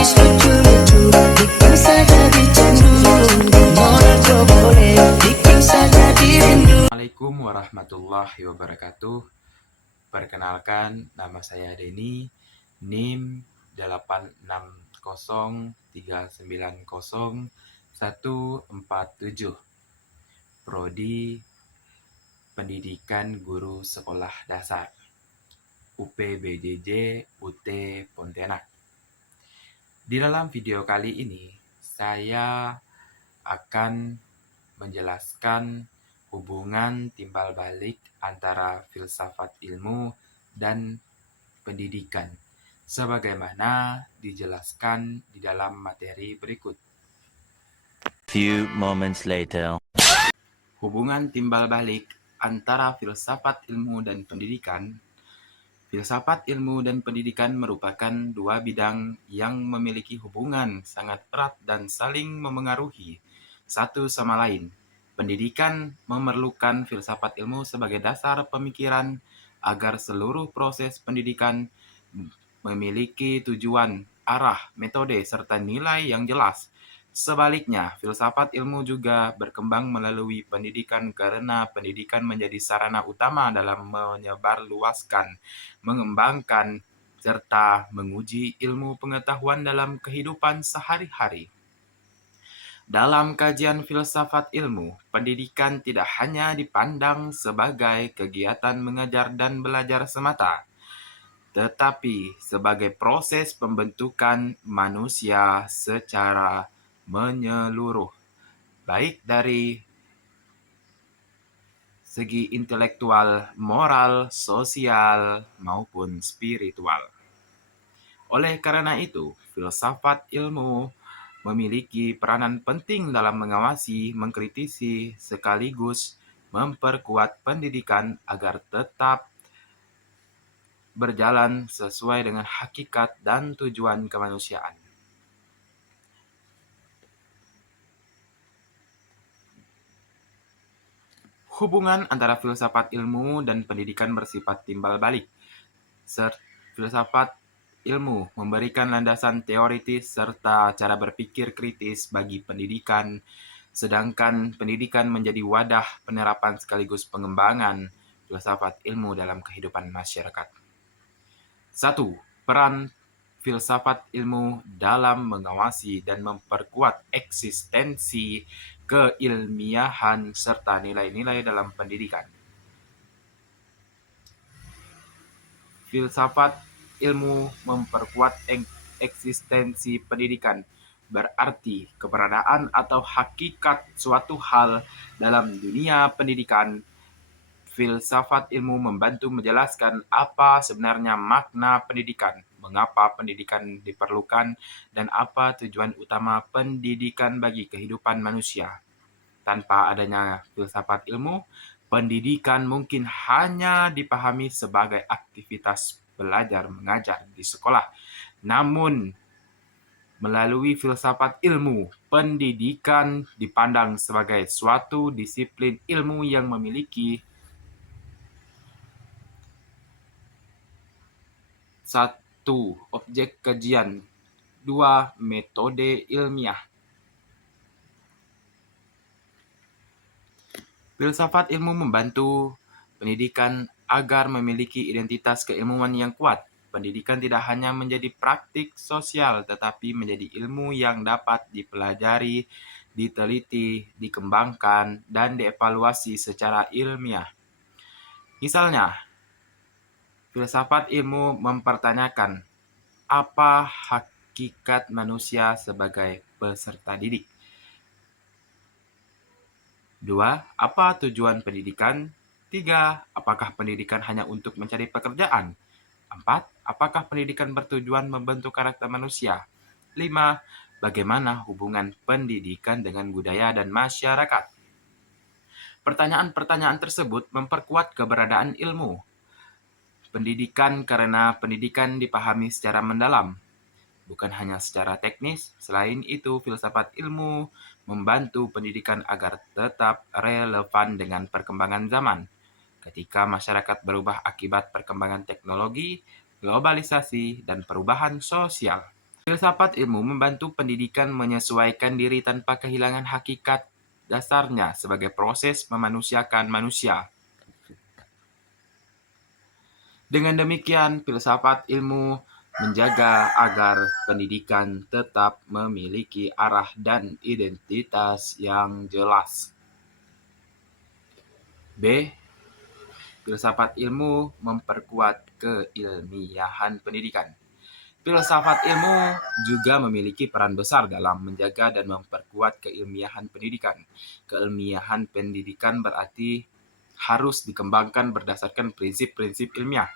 gadis lucu-lucu, bikin saja dicandu. Monaco boleh, bikin saja dirindu. Assalamualaikum warahmatullahi wabarakatuh. Perkenalkan, nama saya Denny, NIM 860390147, Prodi Pendidikan Guru Sekolah Dasar, UPBJJ UT Pontianak. Di dalam video kali ini, saya akan menjelaskan hubungan timbal balik antara filsafat ilmu dan pendidikan, sebagaimana dijelaskan di dalam materi berikut. Few moments later. Hubungan timbal balik antara filsafat ilmu dan pendidikan. Filsafat ilmu dan pendidikan merupakan dua bidang yang memiliki hubungan sangat erat dan saling memengaruhi satu sama lain. Pendidikan memerlukan filsafat ilmu sebagai dasar pemikiran agar seluruh proses pendidikan memiliki tujuan, arah, metode, serta nilai yang jelas. Sebaliknya, filsafat ilmu juga berkembang melalui pendidikan karena pendidikan menjadi sarana utama dalam menyebarluaskan, mengembangkan, serta menguji ilmu pengetahuan dalam kehidupan sehari-hari. Dalam kajian filsafat ilmu, pendidikan tidak hanya dipandang sebagai kegiatan mengajar dan belajar semata, tetapi sebagai proses pembentukan manusia secara menyeluruh, baik dari segi intelektual, moral, sosial, maupun spiritual. Oleh karena itu, filsafat ilmu memiliki peranan penting dalam mengawasi, mengkritisi, sekaligus memperkuat pendidikan agar tetap berjalan sesuai dengan hakikat dan tujuan kemanusiaan. Hubungan antara filsafat ilmu dan pendidikan bersifat timbal balik. Filsafat ilmu memberikan landasan teoritis serta cara berpikir kritis bagi pendidikan, sedangkan pendidikan menjadi wadah penerapan sekaligus pengembangan filsafat ilmu dalam kehidupan masyarakat. 1. Peran filsafat ilmu dalam mengawasi dan memperkuat eksistensi keilmiahan serta nilai-nilai dalam pendidikan. Filsafat ilmu memperkuat eksistensi pendidikan, berarti keberadaan atau hakikat suatu hal dalam dunia pendidikan. Filsafat ilmu membantu menjelaskan apa sebenarnya makna pendidikan, mengapa pendidikan diperlukan, dan apa tujuan utama pendidikan bagi kehidupan manusia. Tanpa adanya filsafat ilmu, pendidikan mungkin hanya dipahami sebagai aktivitas belajar mengajar di sekolah. Namun, melalui filsafat ilmu, pendidikan dipandang sebagai suatu disiplin ilmu yang memiliki 1. Objek kajian. 2. Metode ilmiah. Filsafat ilmu membantu pendidikan agar memiliki identitas keilmuan yang kuat. Pendidikan tidak hanya menjadi praktik sosial, tetapi menjadi ilmu yang dapat dipelajari, diteliti, dikembangkan, dan dievaluasi secara ilmiah. Misalnya, filsafat ilmu mempertanyakan apa hakikat manusia sebagai peserta didik. 2. Apa tujuan pendidikan? 3. Apakah pendidikan hanya untuk mencari pekerjaan? 4. Apakah pendidikan bertujuan membentuk karakter manusia? 5. Bagaimana hubungan pendidikan dengan budaya dan masyarakat? Pertanyaan-pertanyaan tersebut memperkuat keberadaan ilmu pendidikan karena pendidikan dipahami secara mendalam, bukan hanya secara teknis. Selain itu, filsafat ilmu membantu pendidikan agar tetap relevan dengan perkembangan zaman. Ketika masyarakat berubah akibat perkembangan teknologi, globalisasi, dan perubahan sosial. Filsafat ilmu membantu pendidikan menyesuaikan diri tanpa kehilangan hakikat dasarnya sebagai proses memanusiakan manusia. Dengan demikian, filsafat ilmu menjaga agar pendidikan tetap memiliki arah dan identitas yang jelas. B. Filsafat ilmu memperkuat keilmiahan pendidikan. Filsafat ilmu juga memiliki peran besar dalam menjaga dan memperkuat keilmiahan pendidikan. Keilmiahan pendidikan berarti harus dikembangkan berdasarkan prinsip-prinsip ilmiah,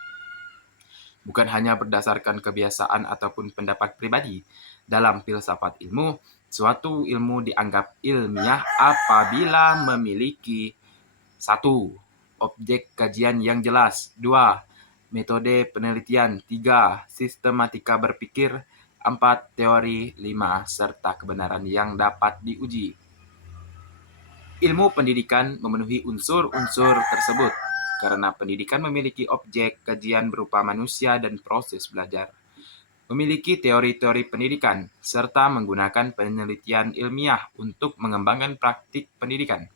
bukan hanya berdasarkan kebiasaan ataupun pendapat pribadi. Dalam filsafat ilmu, suatu ilmu dianggap ilmiah apabila memiliki 1. Objek kajian yang jelas. 2. Metode penelitian. 3. Sistematika berpikir. 4. Teori. 5. Serta kebenaran yang dapat diuji. Ilmu pendidikan memenuhi unsur-unsur tersebut karena pendidikan memiliki objek kajian berupa manusia dan proses belajar, memiliki teori-teori pendidikan, serta menggunakan penelitian ilmiah untuk mengembangkan praktik pendidikan.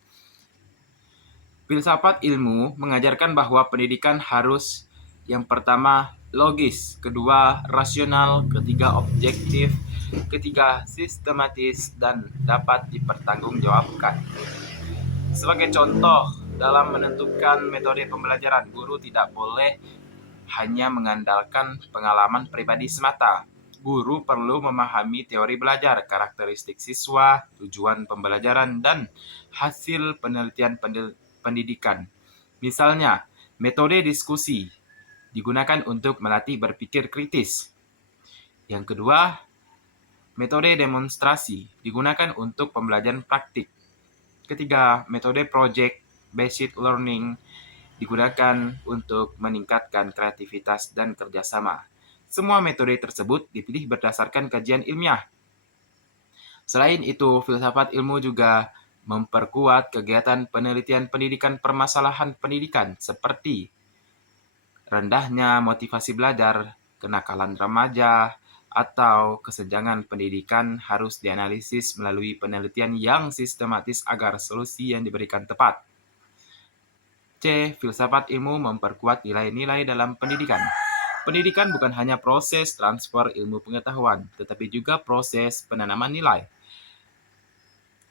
Filsafat ilmu mengajarkan bahwa pendidikan harus yang pertama logis, kedua rasional, ketiga objektif, ketiga sistematis, dan dapat dipertanggungjawabkan. Sebagai contoh, dalam menentukan metode pembelajaran, guru tidak boleh hanya mengandalkan pengalaman pribadi semata. Guru perlu memahami teori belajar, karakteristik siswa, tujuan pembelajaran, dan hasil penelitian pendidikan. Misalnya, metode diskusi digunakan untuk melatih berpikir kritis. Yang kedua, metode demonstrasi digunakan untuk pembelajaran praktik. Ketiga, metode project-based learning digunakan untuk meningkatkan kreativitas dan kerjasama. Semua metode tersebut dipilih berdasarkan kajian ilmiah. Selain itu, filsafat ilmu juga memperkuat kegiatan penelitian pendidikan permasalahan pendidikan seperti rendahnya motivasi belajar, kenakalan remaja, atau kesenjangan pendidikan harus dianalisis melalui penelitian yang sistematis agar solusi yang diberikan tepat. C. Filsafat ilmu memperkuat nilai-nilai dalam pendidikan. Pendidikan bukan hanya proses transfer ilmu pengetahuan, tetapi juga proses penanaman nilai.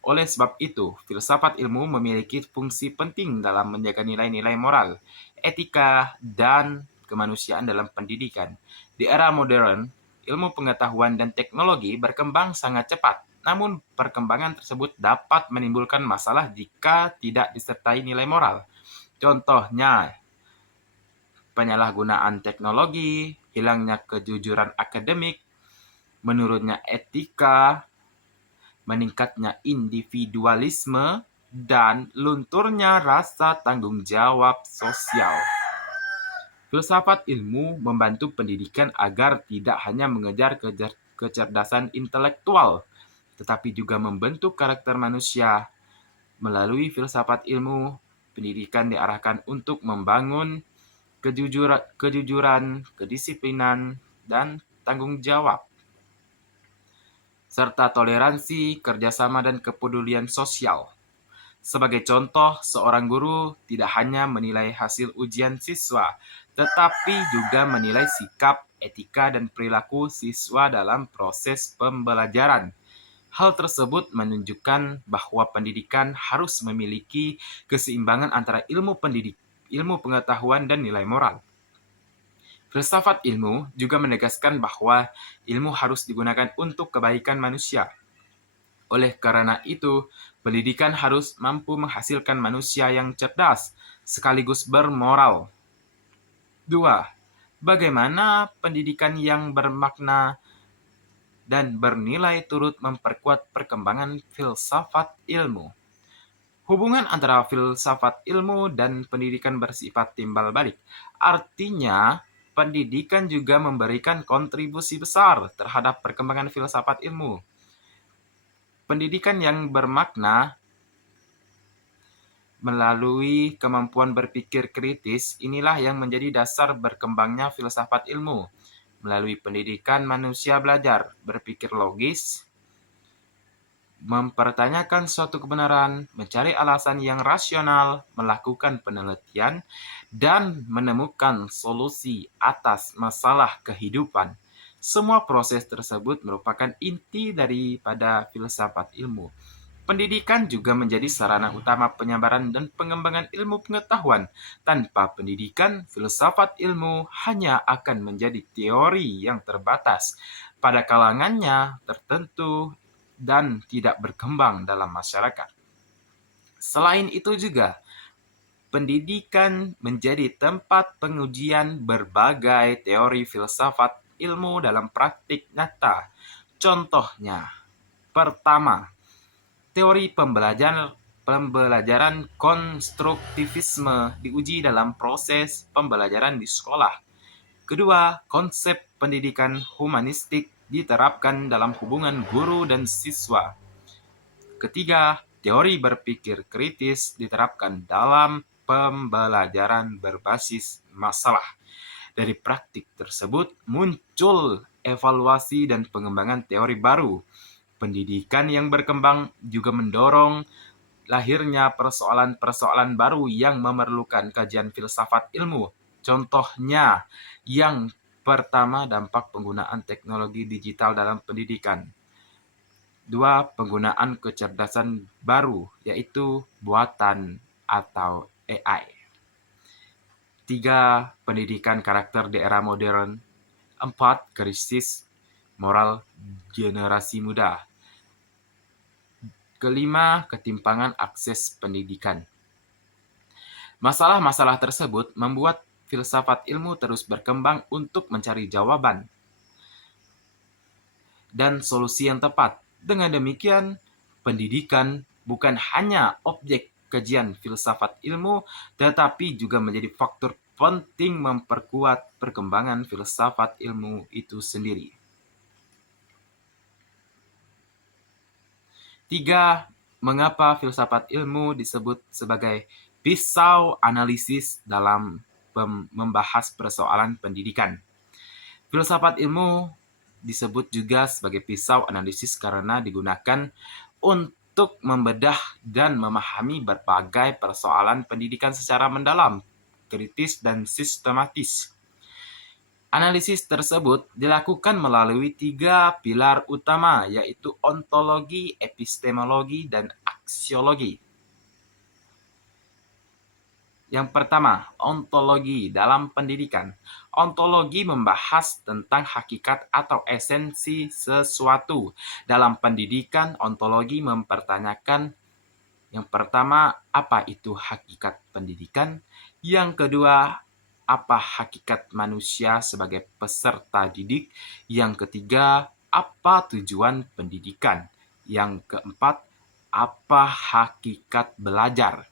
Oleh sebab itu, filsafat ilmu memiliki fungsi penting dalam menjaga nilai-nilai moral, etika, dan kemanusiaan dalam pendidikan. Di era modern, ilmu pengetahuan dan teknologi berkembang sangat cepat, namun perkembangan tersebut dapat menimbulkan masalah jika tidak disertai nilai moral. Contohnya, penyalahgunaan teknologi, hilangnya kejujuran akademik, menurunnya etika, meningkatnya individualisme, dan lunturnya rasa tanggung jawab sosial. Filsafat ilmu membantu pendidikan agar tidak hanya mengejar kecerdasan intelektual, tetapi juga membentuk karakter manusia. Melalui filsafat ilmu, pendidikan diarahkan untuk membangun kejujuran, kedisiplinan, dan tanggung jawab, serta toleransi, kerjasama, dan kepedulian sosial. Sebagai contoh, seorang guru tidak hanya menilai hasil ujian siswa, tetapi juga menilai sikap, etika, dan perilaku siswa dalam proses pembelajaran. Hal tersebut menunjukkan bahwa pendidikan harus memiliki keseimbangan antara ilmu pengetahuan, dan nilai moral. Filsafat ilmu juga menegaskan bahwa ilmu harus digunakan untuk kebaikan manusia. Oleh karena itu, pendidikan harus mampu menghasilkan manusia yang cerdas, sekaligus bermoral. 2. Bagaimana pendidikan yang bermakna dan bernilai turut memperkuat perkembangan filsafat ilmu. Hubungan antara filsafat ilmu dan pendidikan bersifat timbal balik. Artinya, pendidikan juga memberikan kontribusi besar terhadap perkembangan filsafat ilmu. Pendidikan yang bermakna melalui kemampuan berpikir kritis inilah yang menjadi dasar berkembangnya filsafat ilmu. Melalui pendidikan, manusia belajar berpikir logis, mempertanyakan suatu kebenaran, mencari alasan yang rasional, melakukan penelitian, dan menemukan solusi atas masalah kehidupan. Semua proses tersebut merupakan inti daripada filsafat ilmu. Pendidikan juga menjadi sarana utama penyebaran dan pengembangan ilmu pengetahuan. Tanpa pendidikan, filsafat ilmu hanya akan menjadi teori yang terbatas pada kalangannya tertentu dan tidak berkembang dalam masyarakat. Selain itu juga, pendidikan menjadi tempat pengujian berbagai teori filsafat ilmu dalam praktik nyata. Contohnya, pertama, teori pembelajaran konstruktivisme diuji dalam proses pembelajaran di sekolah. Kedua, konsep pendidikan humanistik diterapkan dalam hubungan guru dan siswa. Ketiga, teori berpikir kritis diterapkan dalam pembelajaran berbasis masalah. Dari praktik tersebut muncul evaluasi dan pengembangan teori baru. Pendidikan yang berkembang juga mendorong lahirnya persoalan-persoalan baru yang memerlukan kajian filsafat ilmu. Contohnya, yang pertama, dampak penggunaan teknologi digital dalam pendidikan. Dua, penggunaan kecerdasan baru, yaitu buatan atau AI. Tiga, pendidikan karakter di era modern. Empat, krisis moral generasi muda. Kelima, ketimpangan akses pendidikan. Masalah-masalah tersebut membuat filsafat ilmu terus berkembang untuk mencari jawaban dan solusi yang tepat. Dengan demikian, pendidikan bukan hanya objek kajian filsafat ilmu, tetapi juga menjadi faktor penting memperkuat perkembangan filsafat ilmu itu sendiri. Tiga, mengapa filsafat ilmu disebut sebagai pisau analisis dalam membahas persoalan pendidikan? Filsafat ilmu disebut juga sebagai pisau analisis karena digunakan untuk membedah dan memahami berbagai persoalan pendidikan secara mendalam, kritis, dan sistematis. Analisis tersebut dilakukan melalui tiga pilar utama, yaitu ontologi, epistemologi, dan aksiologi. Yang pertama, ontologi dalam pendidikan. Ontologi membahas tentang hakikat atau esensi sesuatu. Dalam pendidikan, ontologi mempertanyakan yang pertama, apa itu hakikat pendidikan? Yang kedua, apa hakikat manusia sebagai peserta didik? Yang ketiga, apa tujuan pendidikan? Yang keempat, apa hakikat belajar?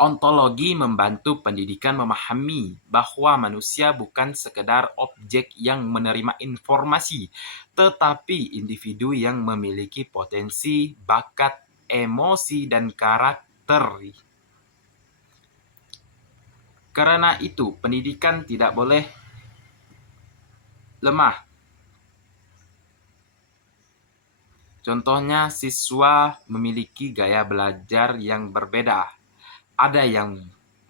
Ontologi membantu pendidikan memahami bahwa manusia bukan sekedar objek yang menerima informasi, tetapi individu yang memiliki potensi, bakat, emosi, dan karakter. Karena itu, pendidikan tidak boleh lemah. Contohnya, siswa memiliki gaya belajar yang berbeda. Ada yang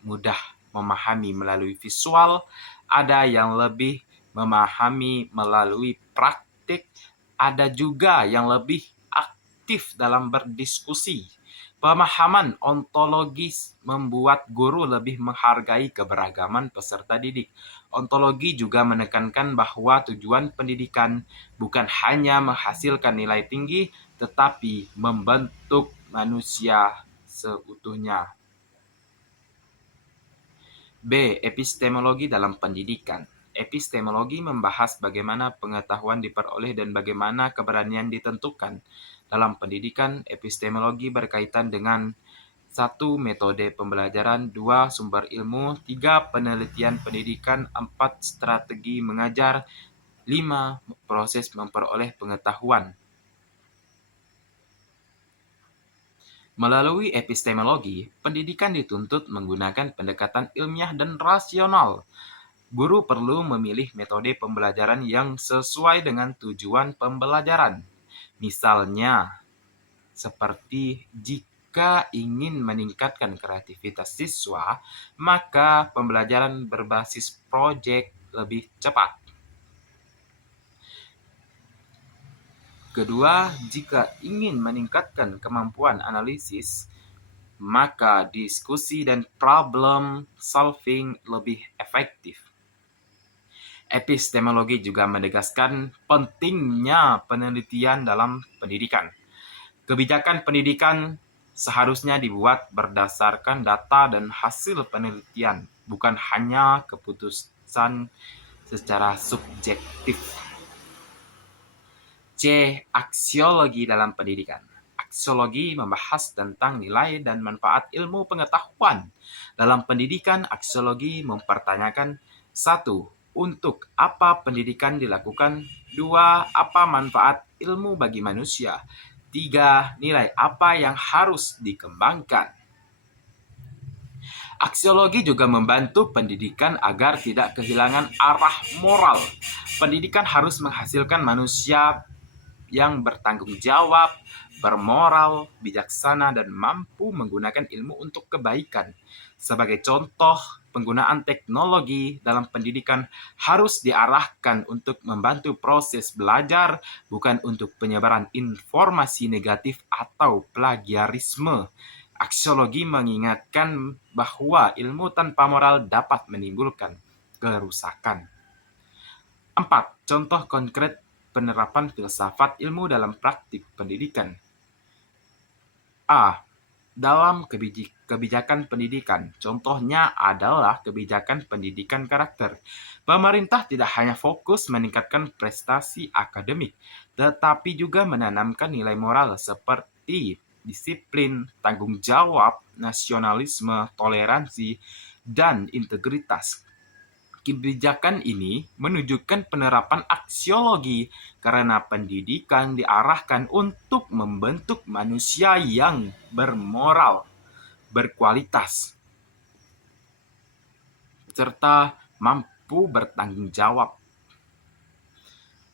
mudah memahami melalui visual, ada yang lebih memahami melalui praktik, ada juga yang lebih aktif dalam berdiskusi. Pemahaman ontologis membuat guru lebih menghargai keberagaman peserta didik. Ontologi juga menekankan bahwa tujuan pendidikan bukan hanya menghasilkan nilai tinggi, tetapi membentuk manusia seutuhnya. B. Epistemologi dalam pendidikan. Epistemologi membahas bagaimana pengetahuan diperoleh dan bagaimana keberanian ditentukan. Dalam pendidikan, epistemologi berkaitan dengan 1. Metode pembelajaran, 2. Sumber ilmu, 3. Penelitian pendidikan, 4. Strategi mengajar, 5. Proses memperoleh pengetahuan. Melalui epistemologi, pendidikan dituntut menggunakan pendekatan ilmiah dan rasional Guru perlu memilih metode pembelajaran yang sesuai dengan tujuan pembelajaran. Misalnya, seperti jika ingin meningkatkan kreativitas siswa, maka pembelajaran berbasis proyek lebih cepat. Kedua, jika ingin meningkatkan kemampuan analisis, maka diskusi dan problem solving lebih efektif. Epistemologi juga menegaskan pentingnya penelitian dalam pendidikan. Kebijakan pendidikan seharusnya dibuat berdasarkan data dan hasil penelitian, bukan hanya keputusan secara subjektif. C. Aksiologi dalam pendidikan. Aksiologi membahas tentang nilai dan manfaat ilmu pengetahuan. Dalam pendidikan, aksiologi mempertanyakan 1. Untuk apa pendidikan dilakukan? 2. Apa manfaat ilmu bagi manusia? 3. Nilai apa yang harus dikembangkan? Aksiologi juga membantu pendidikan agar tidak kehilangan arah moral. Pendidikan harus menghasilkan manusia yang bertanggung jawab, bermoral, bijaksana, dan mampu menggunakan ilmu untuk kebaikan. Sebagai contoh, penggunaan teknologi dalam pendidikan harus diarahkan untuk membantu proses belajar, bukan untuk penyebaran informasi negatif atau plagiarisme. Aksiologi mengingatkan bahwa ilmu tanpa moral dapat menimbulkan kerusakan. 4. Contoh konkret penerapan filsafat ilmu dalam praktik pendidikan. A. Dalam kebijakan pendidikan, contohnya adalah kebijakan pendidikan karakter. Pemerintah tidak hanya fokus meningkatkan prestasi akademik, tetapi juga menanamkan nilai moral seperti disiplin, tanggung jawab, nasionalisme, toleransi, dan integritas. Kebijakan ini menunjukkan penerapan aksiologi karena pendidikan diarahkan untuk membentuk manusia yang bermoral, berkualitas, serta mampu bertanggung jawab.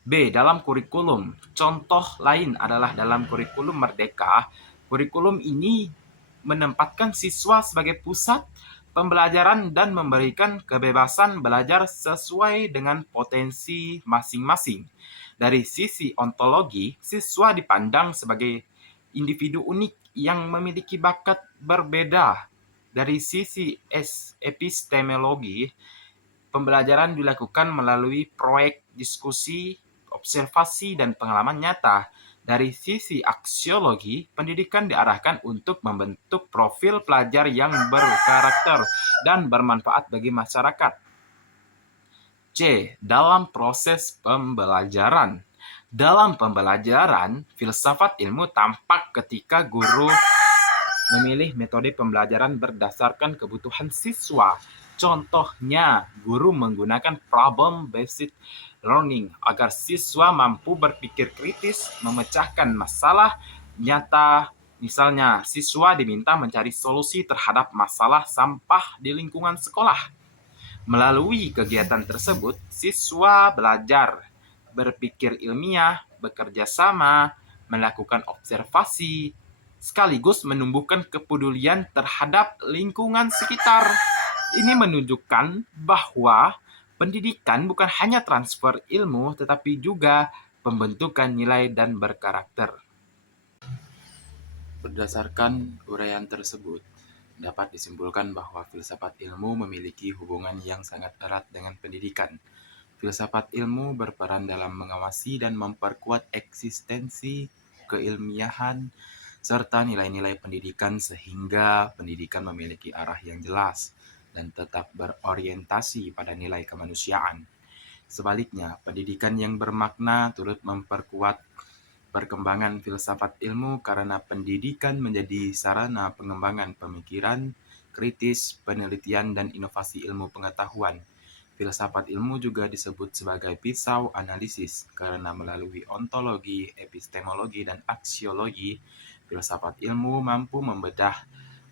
B. Dalam kurikulum. Contoh lain adalah dalam kurikulum Merdeka. Kurikulum ini menempatkan siswa sebagai pusat pembelajaran dan memberikan kebebasan belajar sesuai dengan potensi masing-masing. Dari sisi ontologi, siswa dipandang sebagai individu unik yang memiliki bakat berbeda. Dari sisi epistemologi, pembelajaran dilakukan melalui proyek diskusi, observasi, dan pengalaman nyata. Dari sisi aksiologi, pendidikan diarahkan untuk membentuk profil pelajar yang berkarakter dan bermanfaat bagi masyarakat. C. Dalam proses pembelajaran. Dalam pembelajaran, filsafat ilmu tampak ketika guru memilih metode pembelajaran berdasarkan kebutuhan siswa. Contohnya, guru menggunakan problem-based learning agar siswa mampu berpikir kritis, memecahkan masalah nyata. Misalnya, siswa diminta mencari solusi terhadap masalah sampah di lingkungan sekolah. Melalui kegiatan tersebut, siswa belajar berpikir ilmiah, bekerja sama, melakukan observasi, sekaligus menumbuhkan kepedulian terhadap lingkungan sekitar. Ini menunjukkan bahwa pendidikan bukan hanya transfer ilmu, tetapi juga pembentukan nilai dan berkarakter. Berdasarkan uraian tersebut, dapat disimpulkan bahwa filsafat ilmu memiliki hubungan yang sangat erat dengan pendidikan. Filsafat ilmu berperan dalam mengawasi dan memperkuat eksistensi keilmiahan serta nilai-nilai pendidikan sehingga pendidikan memiliki arah yang jelas dan tetap berorientasi pada nilai kemanusiaan. Sebaliknya, pendidikan yang bermakna turut memperkuat perkembangan filsafat ilmu karena pendidikan menjadi sarana pengembangan pemikiran, kritis, penelitian, dan inovasi ilmu pengetahuan. Filsafat ilmu juga disebut sebagai pisau analisis karena melalui ontologi, epistemologi, dan aksiologi, filsafat ilmu mampu membedah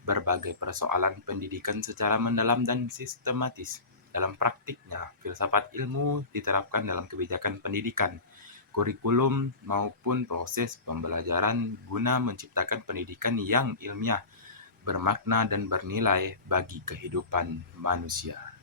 berbagai persoalan pendidikan secara mendalam dan sistematis. Dalam praktiknya, filsafat ilmu diterapkan dalam kebijakan pendidikan, kurikulum, maupun proses pembelajaran guna menciptakan pendidikan yang ilmiah, bermakna, dan bernilai bagi kehidupan manusia.